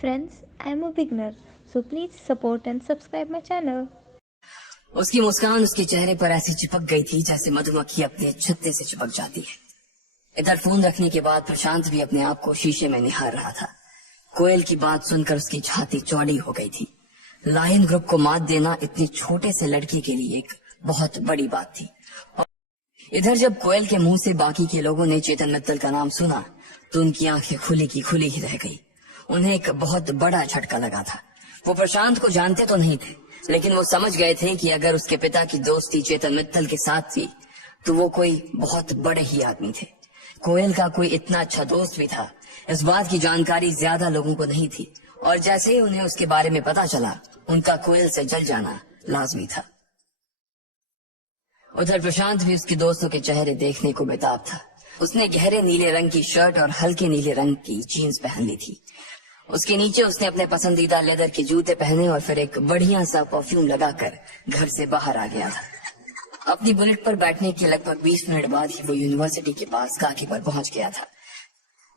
Friends, I am a beginner, so please support and subscribe my channel. उसकी मुस्कान उसके चेहरे पर ऐसी चिपक गई थी जैसे मधुमक्खी अपने छत्ते से चिपक जाती है। इधर फोन रखने के बाद प्रशांत भी अपने आप को शीशे में निहार रहा था। कोयल की बात सुनकर उसकी छाती चौड़ी हो गई थी। लायन ग्रुप को मात देना इतने छोटे से लड़के के लिए एक बहुत बड़ी बात थी। इधर जब कोयल के मुंह से बाकी के लोगों ने चेतन मित्तल का नाम सुना तो उनकी आंखें खुली की खुली ही रह गई। उन्हें एक बहुत बड़ा झटका लगा था। वो प्रशांत को जानते तो नहीं थे, लेकिन वो समझ गए थे कि अगर उसके पिता की दोस्ती चेतन मित्तल के साथ थी तो वो कोई बहुत बड़े ही आदमी थे। कोयल का कोई इतना अच्छा दोस्त भी था, इस बात की जानकारी ज्यादा लोगों को नहीं थी, और जैसे ही उन्हें उसके बारे में पता चला उनका कोयल से जल जाना लाजमी था। उधर प्रशांत भी उसके दोस्तों के चेहरे देखने को बेताब था। उसने गहरे नीले रंग की शर्ट और हल्के नीले रंग की जीन्स पहन ली थी। उसके नीचे उसने अपने पसंदीदा लेदर के जूते पहने और फिर एक बढ़िया सा परफ्यूम लगाकर घर से बाहर आ गया था। अपनी बुलेट पर बैठने के लगभग 20 मिनट बाद ही वो यूनिवर्सिटी के पास काकी पर पहुंच गया था।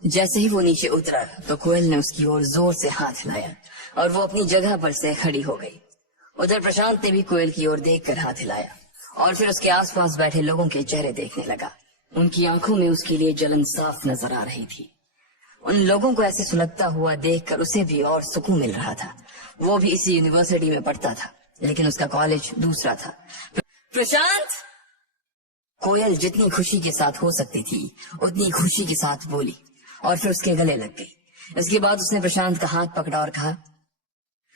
जैसे ही वो नीचे उतरा तो कोयल ने उसकी ओर जोर से हाथ हिलाया और वो अपनी जगह पर से खड़ी हो गई। उधर प्रशांत ने भी कोयल की ओर देखकर हाथ हिलाया और फिर उसके आसपास बैठे लोगों के चेहरे देखने लगा। उनकी आंखों में उसके लिए जलन साफ नजर आ रही थी। उन लोगों को ऐसे सुलगता हुआ देखकर उसे भी और सुकून मिल रहा था। वो भी इसी यूनिवर्सिटी में पढ़ता था, लेकिन उसका कॉलेज दूसरा था। प्रशांत! कोयल जितनी खुशी के साथ हो सकती थी उतनी खुशी के साथ बोली और फिर उसके गले लग गई। इसके बाद उसने प्रशांत का हाथ पकड़ा और कहा,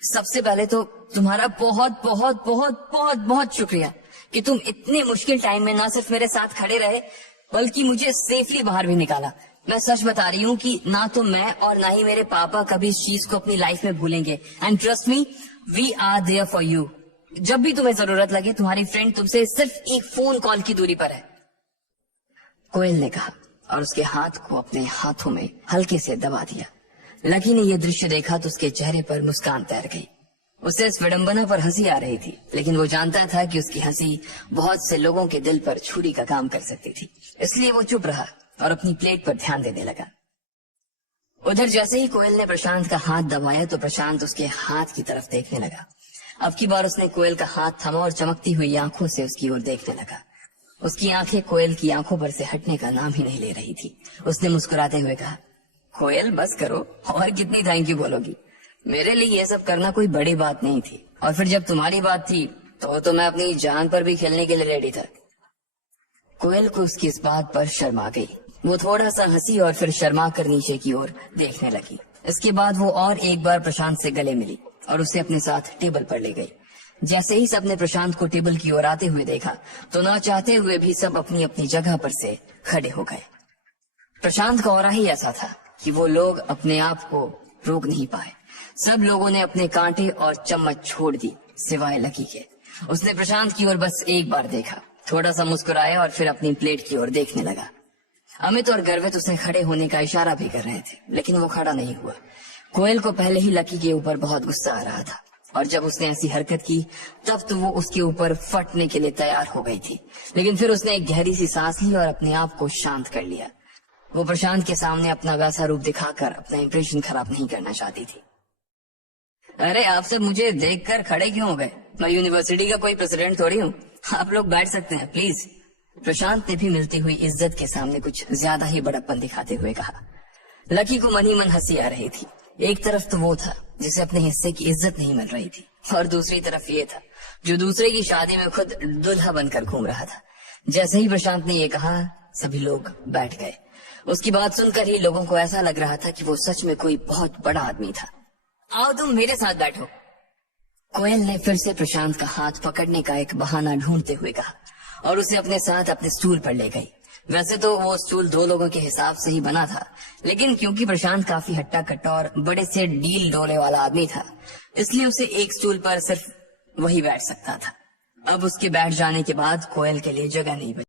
सबसे पहले तो तुम्हारा बहुत बहुत बहुत बहुत बहुत शुक्रिया कि तुम इतने मुश्किल टाइम में ना सिर्फ मेरे साथ खड़े रहे बल्कि मुझे सेफली बाहर भी निकाला। मैं सच बता रही हूँ कि ना तो मैं और ना ही मेरे पापा कभी इस चीज को अपनी लाइफ में भूलेंगे। And trust me, we are there for you. जब भी तुम्हें जरूरत लगे तुम्हारी फ्रेंड तुमसे सिर्फ एक फोन कॉल की दूरी पर है। कोयल ने कहा और उसके हाथ को अपने हाथों में हल्के से दबा दिया। लकी ने यह दृश्य देखा तो उसके चेहरे पर मुस्कान तैर गई। उसे इस विडंबना पर हंसी आ रही थी, लेकिन वो जानता था कि उसकी हंसी बहुत से लोगों के दिल पर छुरी का काम कर सकती थी। इसलिए वो चुप रहा और अपनी प्लेट पर ध्यान देने लगा। उधर जैसे ही कोयल ने प्रशांत का हाथ दबाया तो प्रशांत उसके हाथ की तरफ देखने लगा। अब की बार उसने कोयल का हाथ थमा और चमकती हुई आंखों से उसकी ओर देखने लगा। उसकी आंखें कोयल की आंखों पर से हटने का नाम ही नहीं ले रही थी। उसने मुस्कुराते हुए कहा, कोयल बस करो, और कितनी थैंक यू बोलोगी। मेरे लिए ये सब करना कोई बड़ी बात नहीं थी, और फिर जब तुम्हारी बात थी तो मैं अपनी जान पर भी खेलने के लिए रेडी था। कोयल को उसकी इस बात पर शर्म आ गई। वो थोड़ा सा हंसी और फिर शर्मा कर नीचे की ओर देखने लगी। इसके बाद वो और एक बार प्रशांत से गले मिली और उसे अपने साथ टेबल पर ले गई। जैसे ही सबने प्रशांत को टेबल की ओर आते हुए देखा तो ना चाहते हुए भी सब अपनी अपनी जगह पर से खड़े हो गए। प्रशांत का ऑरा ही ऐसा था कि वो लोग अपने आप को रोक नहीं पाए। सब लोगों ने अपने कांटे और चम्मच छोड़ दी सिवाय लकी के। उसने प्रशांत की ओर बस एक बार देखा, थोड़ा सा मुस्कुराया और फिर अपनी प्लेट की ओर देखने लगा। अमित और गर्वित उसने खड़े होने का इशारा भी कर रहे थे, लेकिन वो खड़ा नहीं हुआ। कोयल को पहले ही लकी के ऊपर बहुत गुस्सा आ रहा था, और जब उसने ऐसी हरकत की तब तो वो उसके ऊपर फटने के लिए तैयार हो गई थी। लेकिन फिर उसने एक गहरी सी सांस ली और अपने आप को शांत कर लिया। वो प्रशांत के सामने अपना वैसा रूप दिखाकर अपना इंप्रेशन खराब नहीं करना चाहती थी। अरे आप सब मुझे देखकर खड़े क्यों हो गए? मैं यूनिवर्सिटी का कोई प्रेसिडेंट थोड़ी हूँ। आप लोग बैठ सकते हैं प्लीज। प्रशांत ने भी मिलती हुई इज्जत के सामने कुछ ज्यादा ही बड़प्पन दिखाते हुए कहा। लकी को मन ही मन हंसी आ रही थी। एक तरफ तो वो था जिसे अपने हिस्से की इज्जत नहीं मिल रही थी, और दूसरी तरफ ये था जो दूसरे की शादी में खुद दुल्हा बनकर घूम रहा था। जैसे ही प्रशांत ने ये कहा सभी लोग बैठ गए। उसकी बात सुनकर ही लोगों को ऐसा लग रहा था कि वो सच में कोई बहुत बड़ा आदमी था। आओ तुम मेरे साथ बैठो। कोयल ने फिर से प्रशांत का हाथ पकड़ने का एक बहाना ढूंढते हुए कहा और उसे अपने साथ अपने स्टूल पर ले गई। वैसे तो वो स्टूल 2 लोगों के हिसाब से ही बना था, लेकिन क्योंकि प्रशांत काफी हट्टा कट्टा और बड़े से डील डोले वाला आदमी था, इसलिए उसे एक स्टूल पर सिर्फ वही बैठ सकता था। अब उसके बैठ जाने के बाद कोयल के लिए जगह नहीं बची।